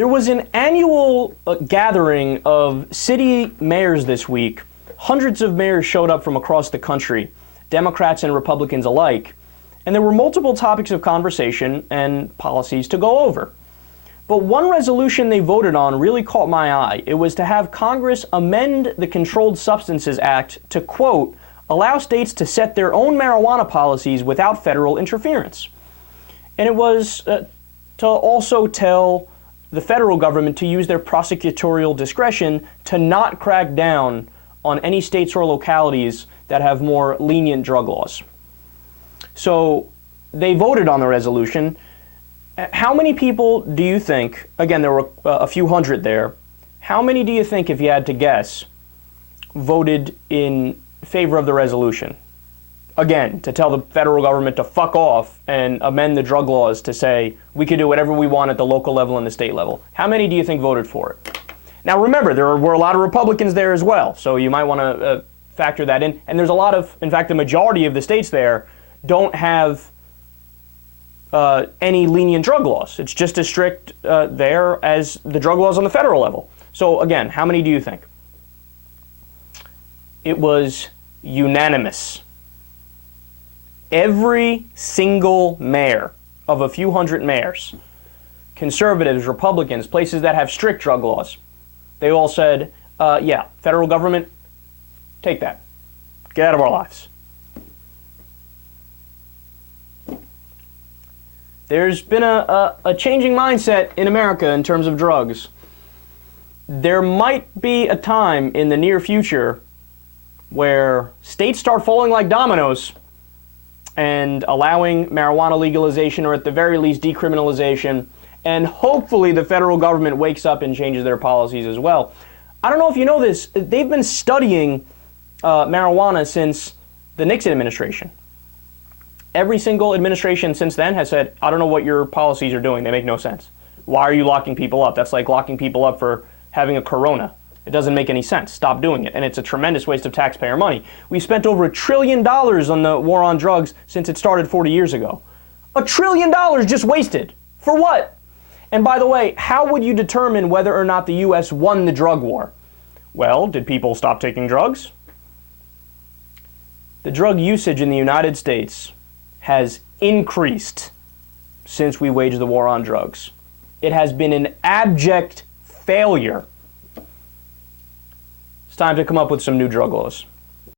There was an annual gathering of city mayors this week. Hundreds of mayors showed up from across the country, Democrats and Republicans alike, and there were multiple topics of conversation and policies to go over. But one resolution they voted on really caught my eye. It was to have Congress amend the Controlled Substances Act to, quote, allow states to set their own marijuana policies without federal interference. And it was to also tell the federal government to use their prosecutorial discretion to not crack down on any states or localities that have more lenient drug laws. So they voted on the resolution. How many people do you think, again, there were a few hundred there, how many do you think, if you had to guess, voted in favor of the resolution? Again, to tell the federal government to fuck off and amend the drug laws to say we could do whatever we want at the local level and the state level. How many do you think voted for it? Now remember, there were a lot of Republicans there as well, so you might want to factor that in. And there's a lot of, in fact, the majority of the states there don't have any lenient drug laws. It's just as strict there as the drug laws on the federal level. So again, how many do you think? It was unanimous. Every single mayor of a few hundred mayors, conservatives, Republicans, places that have strict drug laws, they all said, yeah, federal government, take that. Get out of our lives. There's been a changing mindset in America in terms of drugs. There might be a time in the near future where states start falling like dominoes and allowing marijuana legalization, or at the very least decriminalization, and hopefully the federal government wakes up and changes their policies as well. I don't know if you know this, they've been studying marijuana since the Nixon administration. Every single administration since then has said, I don't know what your policies are doing, they make no sense. Why are you locking people up? That's like locking people up for having a corona. It doesn't make any sense. Stop doing it. And it's a tremendous waste of taxpayer money. We spent over $1 trillion on the war on drugs since it started 40 years ago. $1 trillion just wasted. For what? And by the way, how would you determine whether or not the U.S. won the drug war? Well, did people stop taking drugs? The drug usage in the United States has increased since we waged the war on drugs. It has been an abject failure. It's time to come up with some new drug laws.